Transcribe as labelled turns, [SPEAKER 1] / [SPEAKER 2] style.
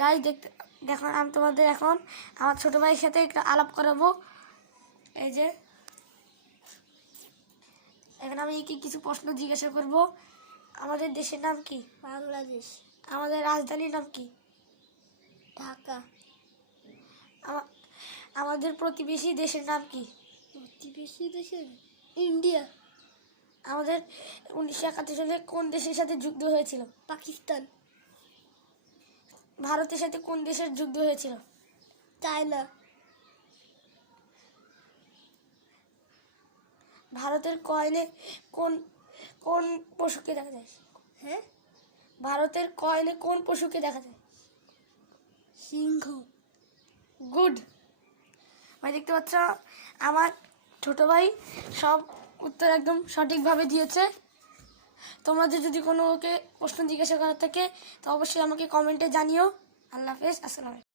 [SPEAKER 1] গাই দেখতে দেখুন আমি তোমাদের এখন আমার ছোট ভাইয়ের সাথে একটু আলাপ করাবো। এই যে। এখন আমি কি কিছু প্রশ্ন জিজ্ঞাসা করব? আমাদের দেশের নাম কি?
[SPEAKER 2] বাংলাদেশ।
[SPEAKER 1] আমাদের রাজধানীর নাম কি?
[SPEAKER 2] ঢাকা।
[SPEAKER 1] আমাদের প্রতিবেশী দেশের নাম কি?
[SPEAKER 2] প্রতিবেশী দেশের? ইন্ডিয়া।
[SPEAKER 1] আমাদের উনিশশো একাত্তর সালে কোন দেশের সাথে যুদ্ধ হয়েছিল?
[SPEAKER 2] পাকিস্তান।
[SPEAKER 1] ভারতের সাথে কোন দেশের যুদ্ধ হয়েছিল?
[SPEAKER 2] চায়না।
[SPEAKER 1] ভারতের কয়েনে কোন কোন পশুকে দেখা যায়?
[SPEAKER 2] হ্যাঁ?
[SPEAKER 1] ভারতের কয়েনে কোন পশুকে দেখা যায়?
[SPEAKER 2] সিংহ।
[SPEAKER 1] গুড। ভাই দেখতে পাচ্ছ আমার ছোট ভাই সব উত্তর একদম সঠিকভাবে দিয়েছে। তোমাদের যদি কোনো ওকে প্রশ্ন জিজ্ঞাসা করার থাকে, তো অবশ্যই আমাকে কমেন্টে জানিও। আল্লাহ হাফেজ, আসসালাম